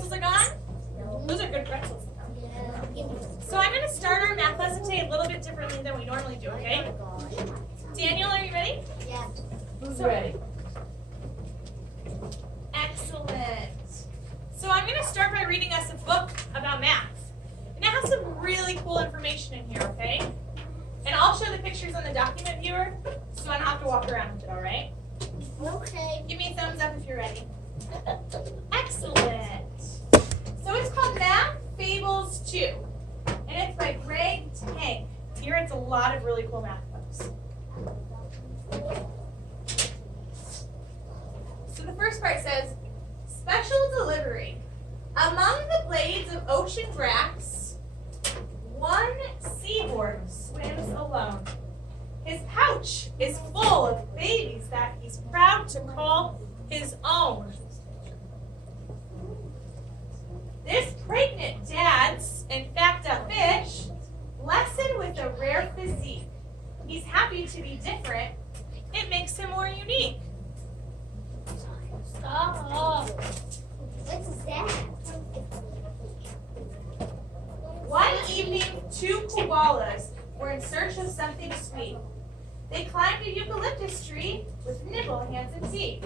pretzels are gone? Those are good pretzels. So I'm going to start our math lesson today a little bit differently than we normally do, okay? Daniel, are you ready? Yeah. Who's ready? Excellent. So I'm going to start by reading us a book about math. And it has some really cool information in here, okay? And I'll show the pictures on the document viewer, so I don't have to walk around with it, all right? Okay. Give me a thumbs up if you're ready. Excellent. So it's called Math Fables 2, and it's by Greg Tank. Here it's a lot of really cool math books. So the first part says, special delivery. Among the blades of ocean grass, one seahorse swims alone. His pouch is full of babies that he's proud to call his own. This pregnant dad's, in fact, a fish, blessed with a rare physique. He's happy to be different. It makes him more unique. Stop. What's that? One evening, two koalas were in search of something sweet. They climbed a eucalyptus tree with nimble hands and feet.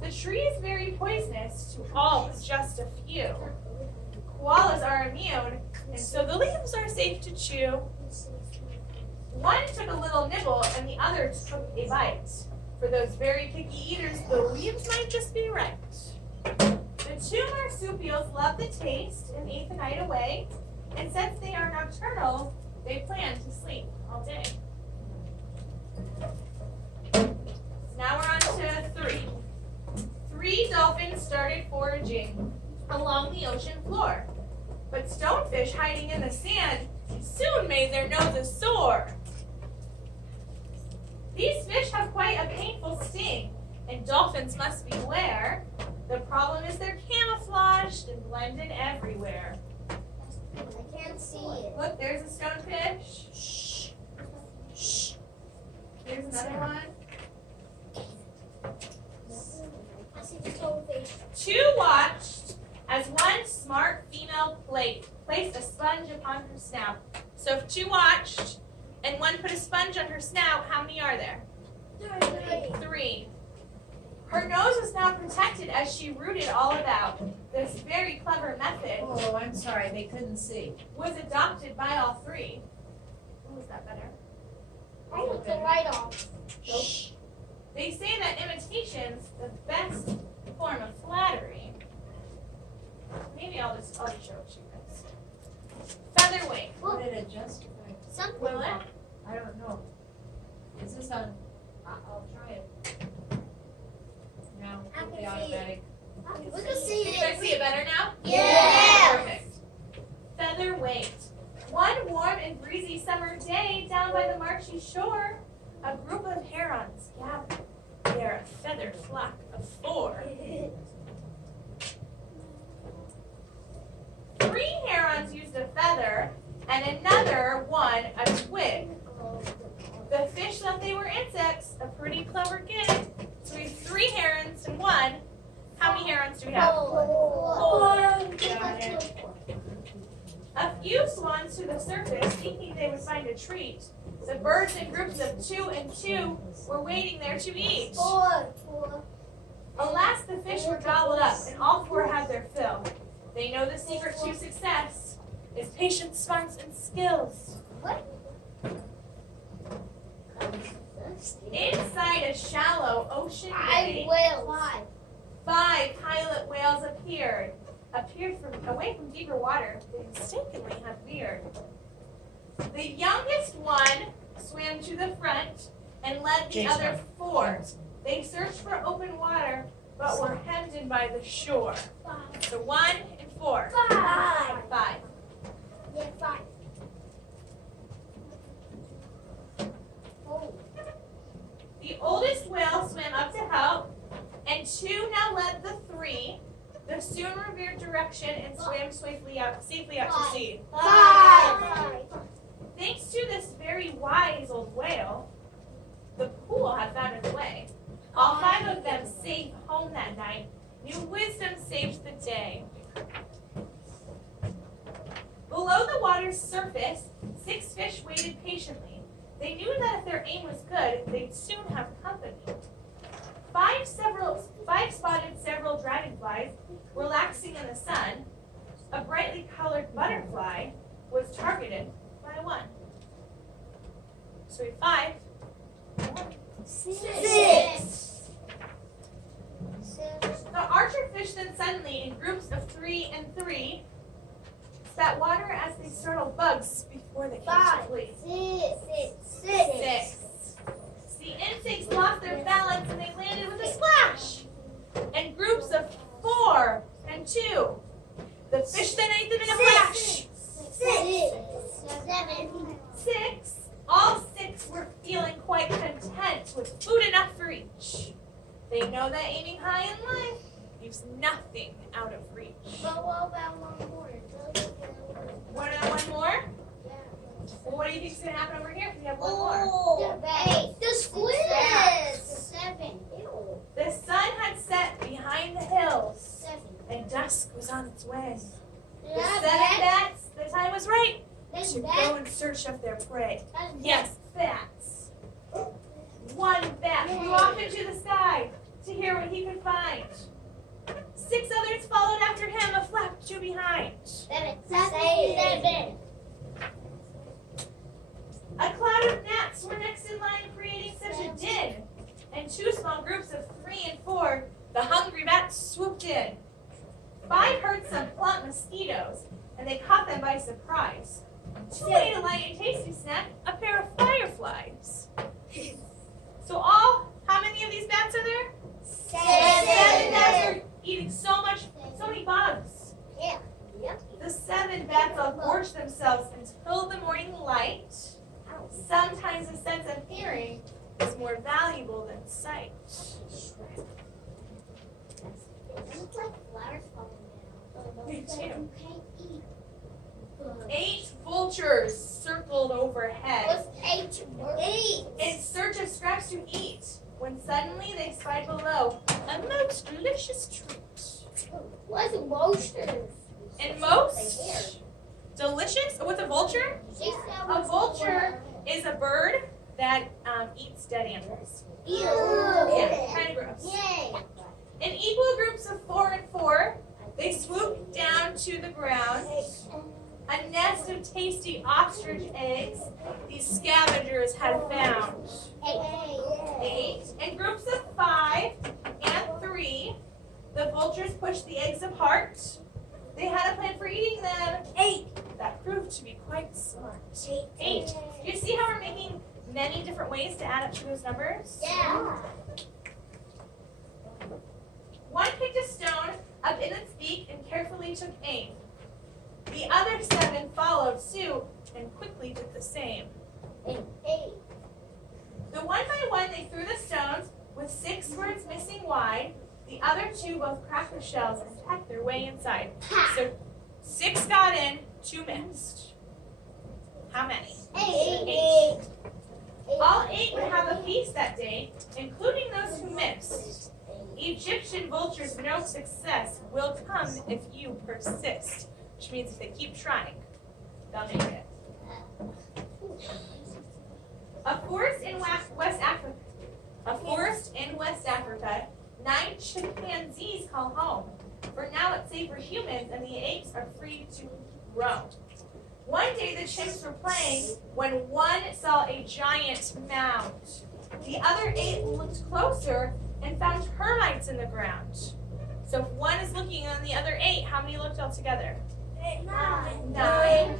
The tree is very poisonous to all but just a few. Koalas are immune, and so the leaves are safe to chew. One took a little nibble, and the other took a bite. For those very picky eaters, the leaves might just be right. The two marsupials loved the taste and ate the night away, and since they are nocturnal, they plan to sleep all day. Now we're on to 3. 3 dolphins started foraging along the ocean floor, but stonefish hiding in the sand soon made their noses sore. These fish have quite a painful sting, and dolphins must beware. The problem is they're camouflaged and blended everywhere. I can't see it. Look, there's a stonefish. Shh. Shh. Here's another one. I see the stonefish. 2 watched as one smart female placed a sponge upon her snout. So if 2 watched and one put a sponge on her snout, how many are there? 3. Her nose was now protected as she rooted all about. This very clever method Oh, I'm sorry, they couldn't see. was adopted by all 3. Oh, is that better? I took the light off. Shh. They say that imitation's the best form of flattery. Maybe I'll just show it to you guys. Featherweight. Put it adjust. Something. Will it? I don't know. Is this on? I'll try it. No, I put can the see automatic. We can see Can you guys it. see it better now? Yeah. Perfect. Featherweight. One warm and breezy summer day down by the marshy shore, a group of herons gathered. They are a feathered flock of 4. 3 herons used a feather, and another one a twig. The fish thought they were insects, a pretty clever gig. So we have 3 herons and 1. How many herons do we have? 4. Got it. A few swans to the surface, thinking they would find a treat. The birds in groups of 2 and 2 were waiting there to eat. 4. Alas, the fish were gobbled up, and all 4 had their fill. They know the secret to success is patience, smarts, and skills. What? Inside a shallow ocean I bay, will. 5 pilot whales appeared from away from deeper water. They mistakenly had veered. The youngest one swam to the front and led the other 4. They searched for open water, but were hemmed in by the shore. So 1 and 4. 5. 5. Yeah, 5. Oh. The oldest whale swam up to help, and 2 now led the 3. The soon revered direction and swam safely out to sea. 5. Thanks to this very wise old whale, the pool had found its way. All 5 of them safe home that night. New wisdom saved the day. water's surface, 6 fish waited patiently. They knew that if their aim was good, they'd soon have company. 5 spotted several dragonflies, relaxing in the sun. A brightly colored butterfly was targeted by 1. So we have 5. 6. The archer fish then suddenly, in groups of 3 and 3, spat water as they startled bugs before they came to flee. 6. The insects lost their balance and they landed with a splash. In groups of 4 and 2, the fish then ate them in a flash. 6. All 6 were feeling quite content with food enough for each. They know that aiming high in life leaves nothing out of reach. But what about one more? Want to know one more? Well, what do you think is going to happen over here if we have one more? The squids. 7. The sun had set behind the hills, and dusk was on its way. The 7 bats, the time was right to go in search of their prey. Yes, bats. 1 bat flew off into the sky to hear what he could find. 6 others followed after him, a flap 2 behind. 7. A cloud of gnats were next in line, creating such a din. And 2 small groups of 3 and 4, the hungry bats swooped in. 5 heard some plump mosquitoes, and they caught them by surprise. 2 ate a light and tasty snack, a pair of fireflies. So how many of these bats are there? 7 bats are eating so many bugs. Yeah. The 7 bats all gorged themselves until the morning light. Sometimes a sense of hearing is more valuable than sight. It's like flowers falling down. Me too. You can't eat. 8 vultures circled overhead What's 8? in search of scraps to eat, when suddenly they spied below a most delicious treat. What's vultures? And most delicious? What's a vulture? A vulture is a bird that eats dead animals. Yeah, kind of gross. Yay. In equal groups of 4 and 4, they swooped down to the ground. A nest of tasty ostrich eggs these scavengers had found. 8. In groups of 5 and 3, the vultures pushed the eggs apart. They had a plan for eating them. 8. That proved to be quite smart. 8. Do you see how we're making many different ways to add up to those numbers? Yeah. 1 kicked a stone up in its beak and carefully took aim. The other 7 followed suit and quickly did the same. 8. The 1 by 1 they threw the stones, with 6 words missing wide. The other 2 both cracked the shells and pecked their way inside. So 6 got in, 2 missed. How many? 8. All 8 would have a feast that day, including those who missed. Egyptian vultures know success will come if you persist, which means if they keep trying, they'll make it. A forest in West Africa, 9 chimpanzees call home. For now it's safe for humans and the apes are free to roam. One day the chimps were playing when 1 saw a giant mound. The other 8 looked closer and found termites in the ground. So if 1 is looking on the other 8, how many looked altogether? 9.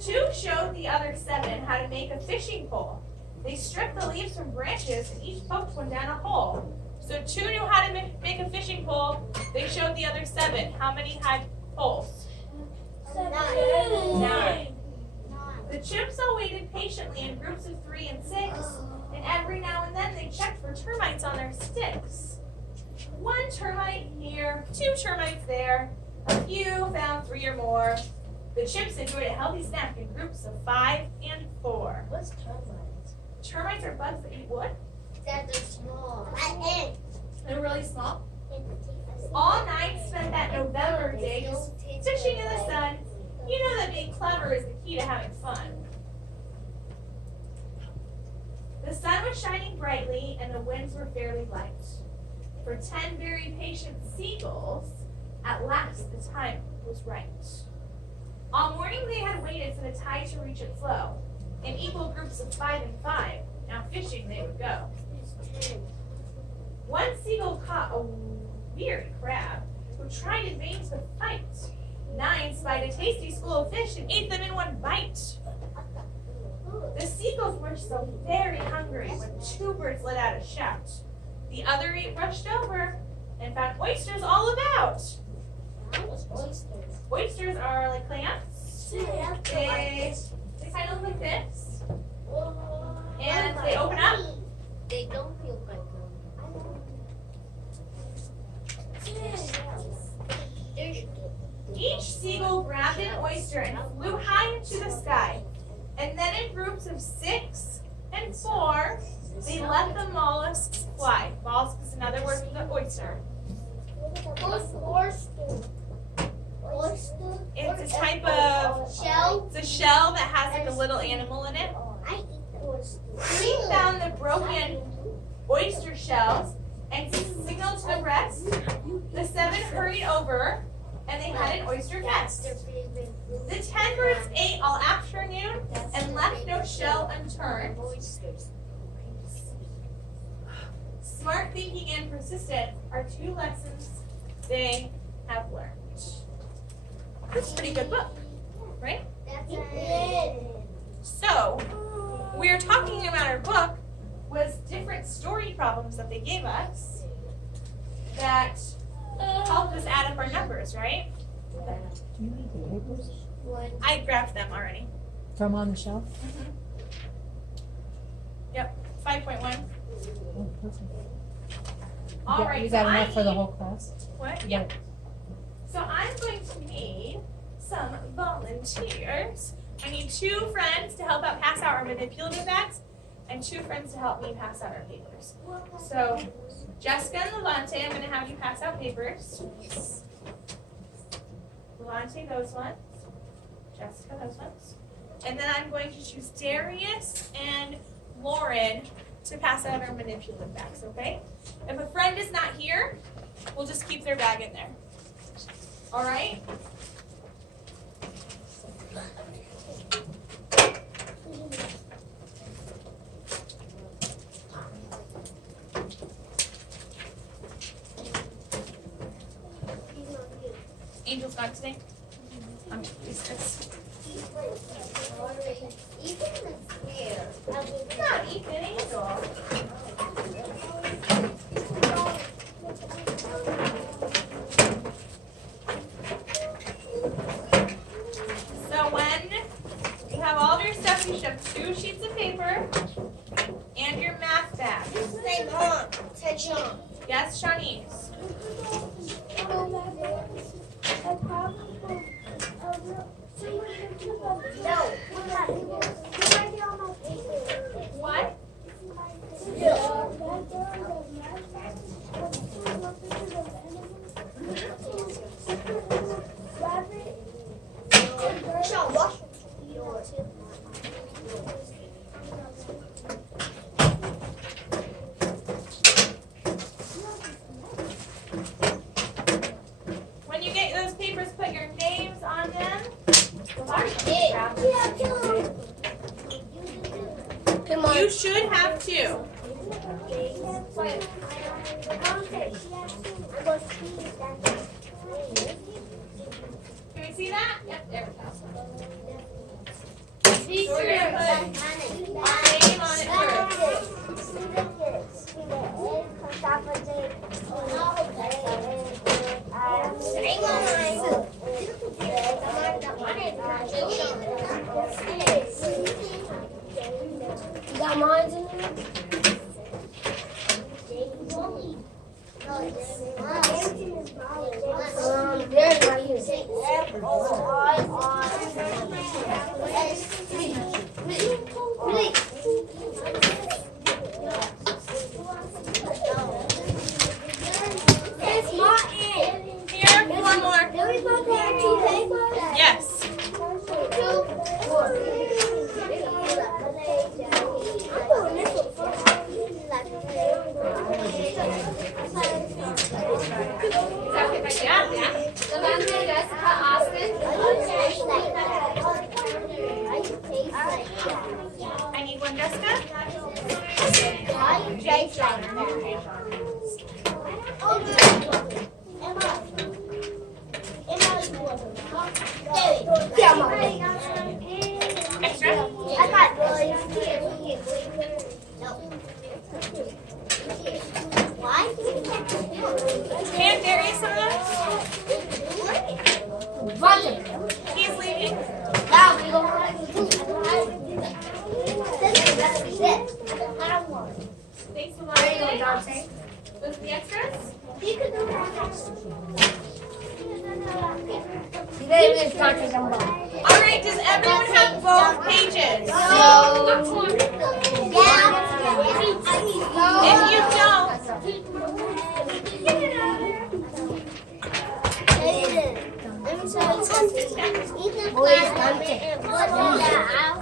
2 showed the other 7 how to make a fishing pole. They stripped the leaves from branches and each poked one down a hole. So 2 knew how to make a fishing pole. They showed the other 7. How many had poles? 9. The chimps all waited patiently in groups of 3 and 6, and every now and then they checked for termites on their sticks. 1 termite here, 2 termites there. A few found 3 or more. The chimps enjoyed a healthy snack in groups of 5 and 4. What's termites? Termites are bugs that eat wood. They're small. They're really small. All 9 spent that November day just fishing in the sun, You know that being clever is the key to having fun. The sun was shining brightly and the winds were fairly light. For 10 very patient seagulls, at last the time was right. All morning they had waited for the tide to reach its flow. In equal groups of 5 and 5, now fishing they would go. One seagull caught a weary crab, who tried in vain to fight. 9 spied a tasty school of fish and ate them in one bite. The seagulls were so very hungry when 2 birds let out a shout. The other 8 rushed over and found oysters all about. Oysters are like clams. They kind of look like this. And they open up. They don't feel like Each seagull grabbed an oyster and flew high into the sky. And then in groups of 6 and 4, they let the mollusks fly. Mollusk is another word for the oyster. It's a type of shell. It's a shell that has like a little animal in it. I eat the oyster. We found the broken oyster shells and signaled to the rest. The 7 hurried over and they had an oyster nest. The 10 birds ate all afternoon and left no shell unturned. Smart thinking and persistent are 2 lessons they have learned. That's a pretty good book, right? So, we are talking about our book was different story problems that they gave us that helped us add up our numbers, right? Do you need the papers I grabbed them already. from on the shelf? Yep, 5.1. Oh, perfect. All right. You got so I enough for the need- whole class? What? Yeah. So I'm going to need some volunteers. I need 2 friends to help out pass out our manipulative bags and 2 friends to help me pass out our papers. So Jessica and Levante, I'm going to have you pass out papers. Levante, those ones. Jessica, those ones. And then I'm going to choose Darius and Lauren to pass out our manipulative bags, okay? If a friend is not here, we'll just keep their bag in there. All right? Angel's not today? I'm Ethan. Not Ethan, Angel. So when you have all of your stuff, you should have 2 sheets of paper and your math bag. Say mom. Say Sean. Yes, Shawnees? No. What? Sean, wash. When you get those papers, put your names on them. Come on. You should have 2. Can we see that? Yep, there we go. So we're gonna put our name on it first. You got mine in there? There's right here. It's Martin. Here, 4 more. Can we put that two papers? Yes. Samantha, Jessica, Austin. I need one, Jessica. Extra. Can Darius on that? He's leaving. Thanks a lot. Those are the extras? Alright, does everyone have both pages? If you don't,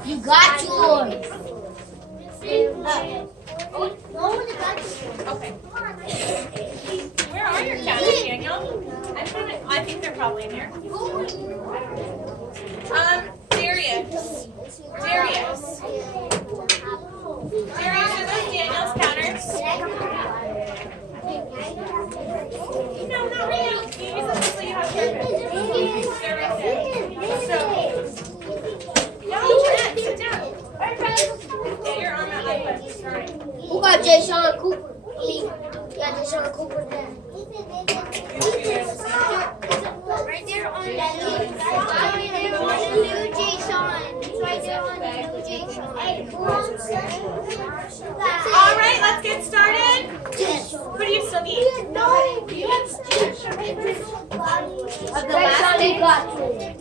You got yours. okay. Where are your counters, Daniel? I think they're probably in here. Darius. Darius, are those Daniel's counters? No, not right now. You use them until you have purpose. They're right there. So, no, Jeanette, sit down. Yeah, you're on that iPad. Sorry. Who got Jason Cooper? Yeah, Jason Cooper there. Right there on the new Jason. It's right there on the new Jason. All right, let's get started. Who do you still need?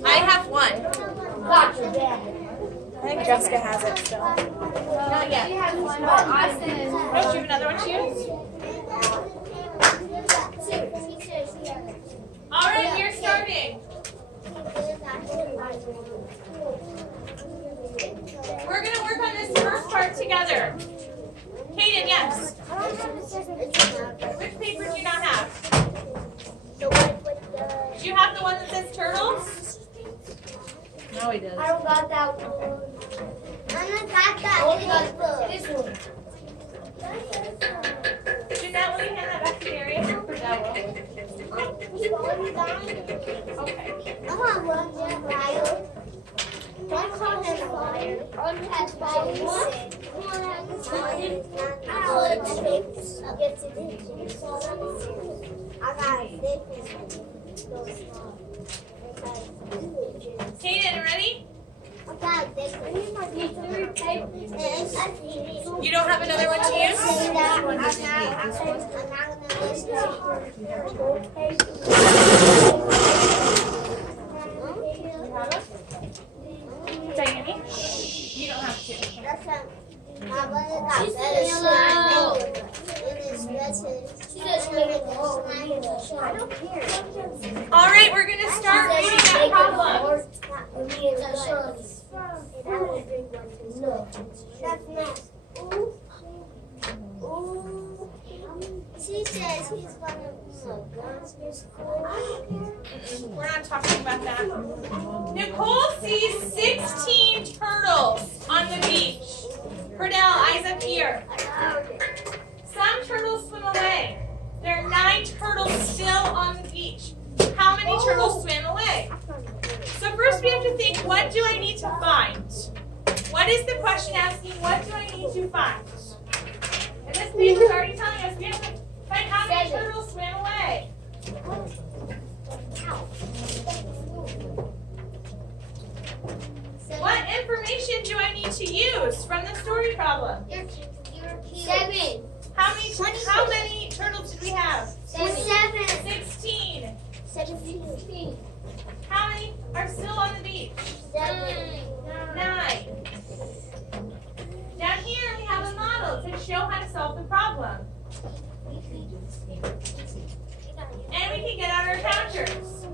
I have one. I think Jessica has it still. Not yet. Austin. Don't you have another one to use? All right, you're starting. We're going to work on this first part together. Kaden, yes. Which paper do you not have? Do you have the one that says turtles? No, he does. I don't got that one. I don't got that. This one. Jeanette, will you hand that back to Darius? Or that one? Okay. I want one that fire. Don't call him fire. One has fire. I got Kaden, ready? You don't have another one to use? Diane? You don't have to. All right, we're going to start reading that problem. She says he's gonna guns for school. We're not talking about that. Nicole sees 16 turtles on the beach. Pernell, eyes up here. Some turtles swim away. There are 9 turtles still on the beach. How many turtles swam away? So first we have to think, what do I need to find? What is the question asking? What do I need to find? And this paper is already telling us we have to find how many turtles swam away. What information do I need to use from the story problem? 7. How many turtles did we have? 16. 17. How many are still on the beach? 9. Down here we have a model to show how to solve the problem. And we can get out our counters.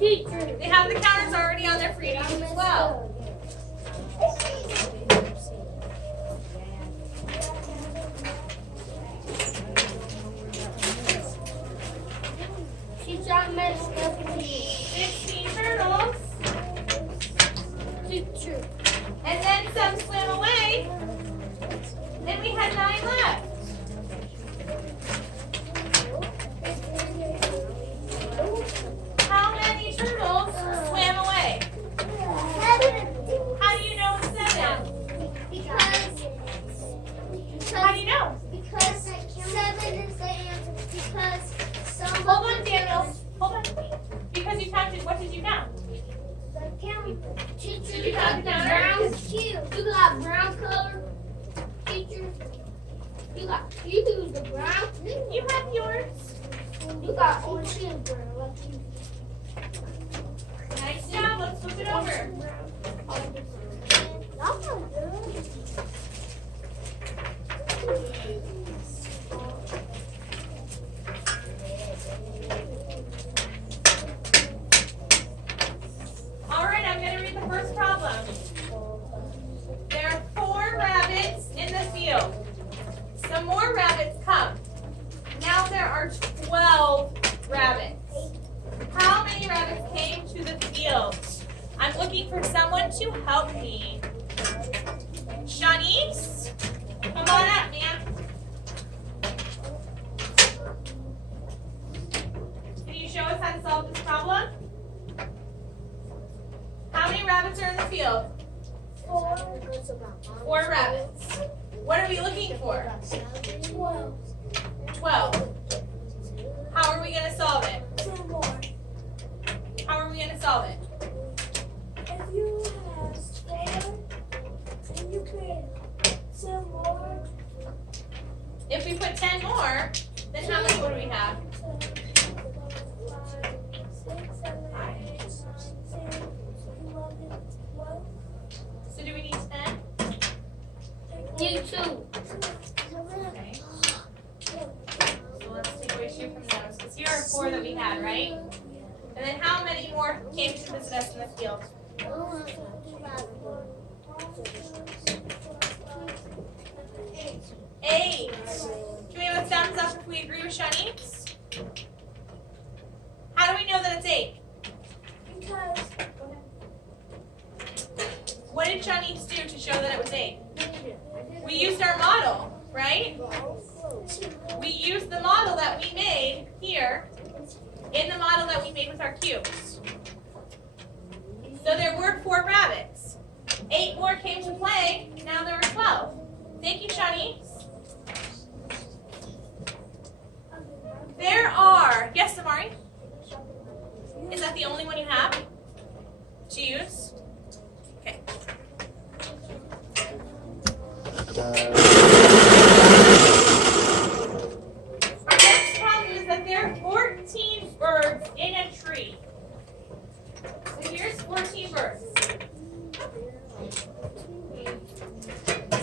They have the counters already on their freebies as well. John Mescal. 16 turtles. Teacher. And then some swam away. And we had 9 left. How many turtles swam away? 7. How do you know it's 7? How do you know? Because 7 is the answer. Because some Hold on, Daniel. Hold on. Because you counted, what did you count? Teacher, Did you count the counter? brown cube. You got brown color. Teacher, you use the brown. You have yours. You got orange silver. Nice job. Let's flip it over. All right, I'm going to read the first problem. There are 4 rabbits in the field. Some more rabbits come. Now there are 12 rabbits. How many rabbits came to the field? I'm looking for someone to help me. Shanice, come on up, ma'am. Can you show us how to solve this problem? How many rabbits are in the field? 4 rabbits. What are we looking for? 12. How are we going to solve it? How are we going to solve it? If you have 4 and you put some more, If we put 10 more, then how many would we have? 5, 6, 7, 8, 9, 10, 11, 12. So do we need 10? You too. Okay. So let's take away 2 from those. Because here are 4 that we had, right? And then how many more came to visit us in the field? 8. Can we have a thumbs up if we agree with Shanice? How do we know that it's 8? Because What did Shanice do to show that it was 8? We used our model, right? We used the model that we made here in the model that we made with our cubes. So there were 4 rabbits. 8 more came to play. Now there are 12. Thank you, Shanice. There are, yes, Samari? Is that the only one you have to use? Okay. Our next problem is that there are 14 birds in a tree. So here's 14 birds.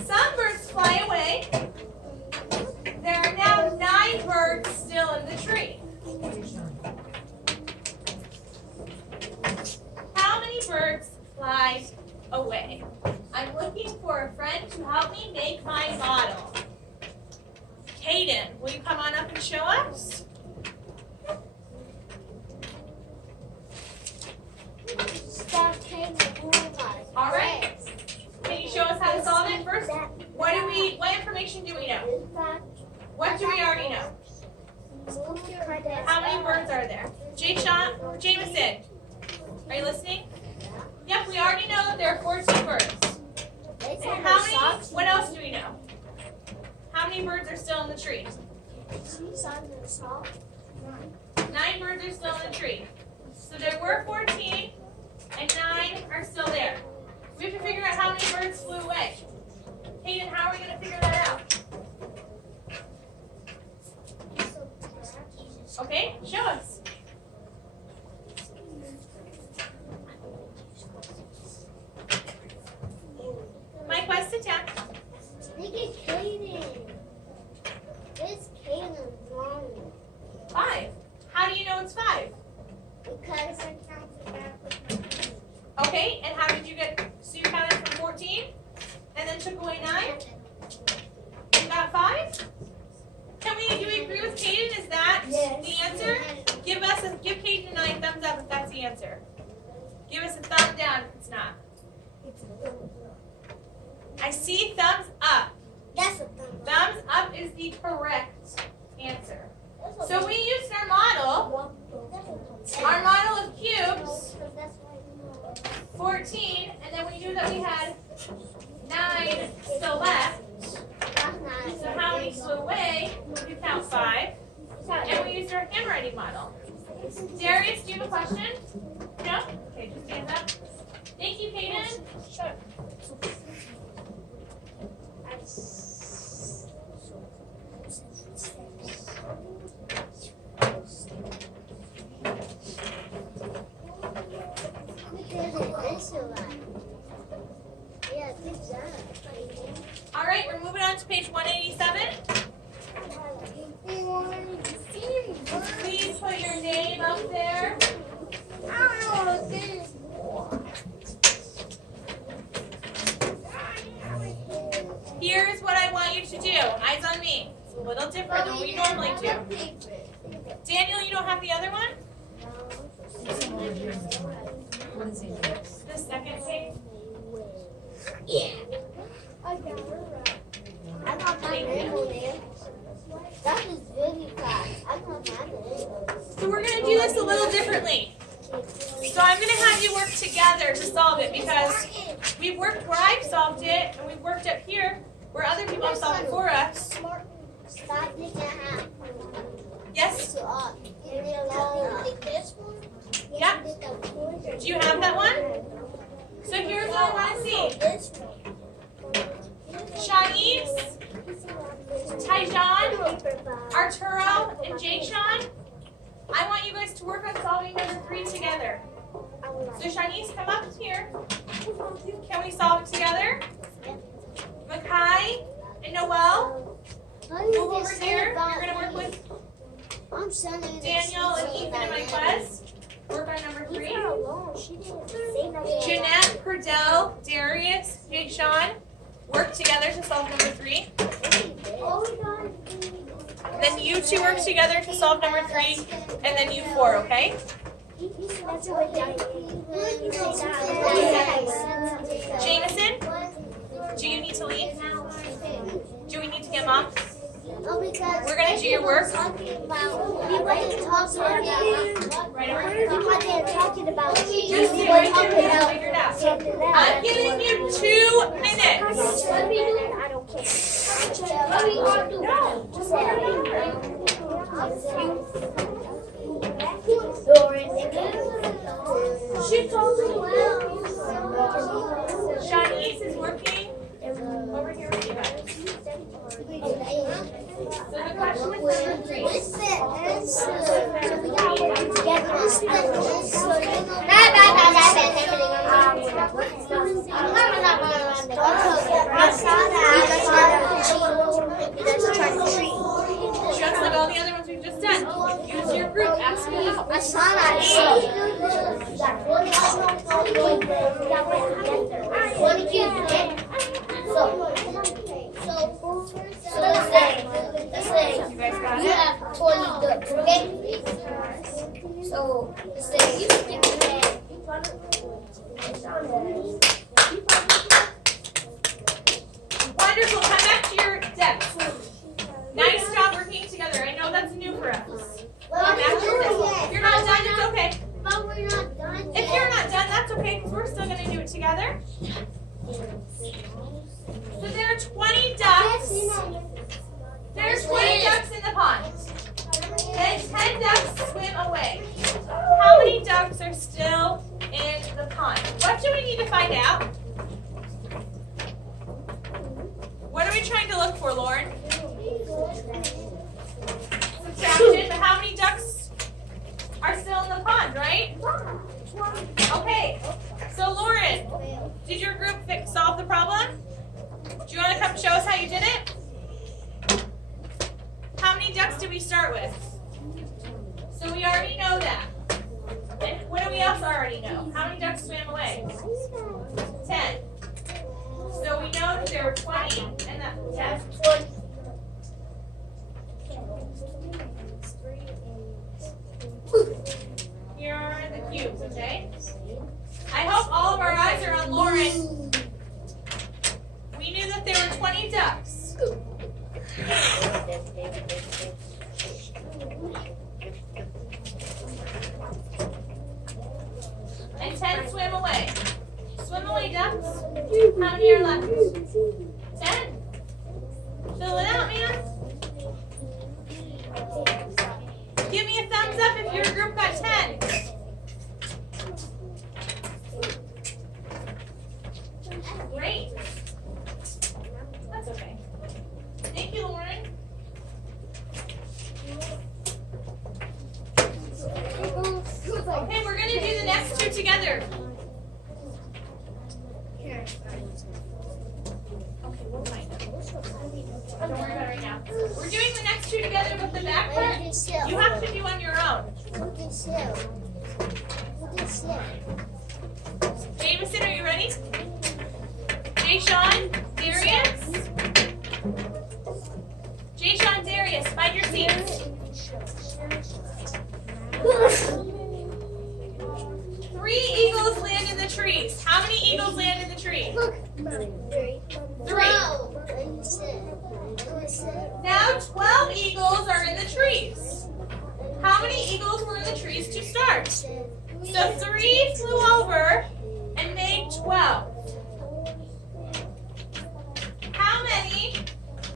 Some birds fly away. There are now 9 birds still in the tree. How many birds fly away? I'm looking for a friend to help me make my model. Hayden, will you come on up and show us? All right. Can you show us how to solve it first? What information do we know? What do we already know? How many birds are there? Jameson, are you listening? Yep, we already know that there are 14 birds. How many, what else do we know? How many birds are still in the tree? 9 birds are still in the tree. So there were 14 and 9 are still there. We have to figure out how many birds flew away. Hayden, how are we going to figure that out? Okay, show us. Mike West, sit down. Look at Kaden. This Kaden's wrong. 5. How do you know it's 5? Because I counted backwards. Okay, and how did you get, so you counted from 14 and then took away 9? You got 5? Do we agree with Kaden? Is that the answer? Give Peyton and I a thumbs up if that's the answer. Give us a thumb down if it's not. I see thumbs up. That's a thumb. Thumbs up is the correct answer. So we used our model of cubes, 14, and then we knew that we had 9 still left. So how many flew away? You count 5. And we used our handwriting model. Darius, do you have a question? No? Okay, just stand up. Thank you, Peyton. Sure. Yeah, good job. All right, we're moving on to page 187. Please put your name up there. Here's what I want you to do. Eyes on me. It's a little different than we normally do. Daniel, you don't have the other one? What is it? The second page? I got my name there. That is really fast. I don't have it. So we're going to do this a little differently. So I'm going to have you work together to solve it because we've worked where I've solved it and we've worked up here where other people have solved it for us. Stop making a hat. Yes? To us. And then like this one. Yeah. Do you have that one? So here's what I want to see. This one. Shanice, Tyjon, Arturo, and Jay-Sean, I want you guys to work on solving number 3 together. So Shanice, come up here. Can we solve it together? Makai and Noel, move over here. You're going to work with Daniel and Ethan and my class. Work on number 3. Jeanette, Perdell, Darius, Jay-Sean, work together to solve number 3. Then you 2 work together to solve number 3, and then you 4, okay? Jameson, do you need to leave? Do we need to get Mom? We're going to do your work. Right over here. Just do it. Figure it out. I'm giving you 2 minutes. I don't care. Shanice is working over here with you guys. So the question is number 3. Just like all the other ones we've just done. Use your group. Ask me help. You guys got You it? have 20 ducks, okay? So, say, Wonderful. Come back to your desk. Nice job working together. I know that's new for us. Come back to your desk. If you're not done, it's okay. but we're not done If you're not done, that's okay because we're still going to do it together. So there are 20 ducks. There's 20 ducks in the pond. And 10 ducks swim away. How many ducks are still in the pond? What do we need to find out? What are we trying to look for, Lauren? Subtraction, but how many ducks are still in the pond, right? Okay, so Lauren, did your group solve the problem? Do you want to come show us how you did it? How many ducks did we start with? So we already know that. And what do we also already know? How many ducks swam away? 10. So we know that there were 20 and that's 10. and 10 swim away. Swim away, ducks. How many are left? 10. Fill it out, man. Give me a thumbs up if your group got 10. Great. That's okay. Thank you, Lauren. Okay, we're gonna do the next two together. Okay, we'll find out. Don't worry about it right now. We're doing the next two together, but the back part you have to do on your own. Jameson, are you ready? Jay Sean, Darius. Jay Sean, Darius, find your seats. 3 eagles land in the trees. How many eagles land in the tree? 3. Now 12 eagles are in the trees. How many eagles were in the trees to start? So 3 flew over and made 12.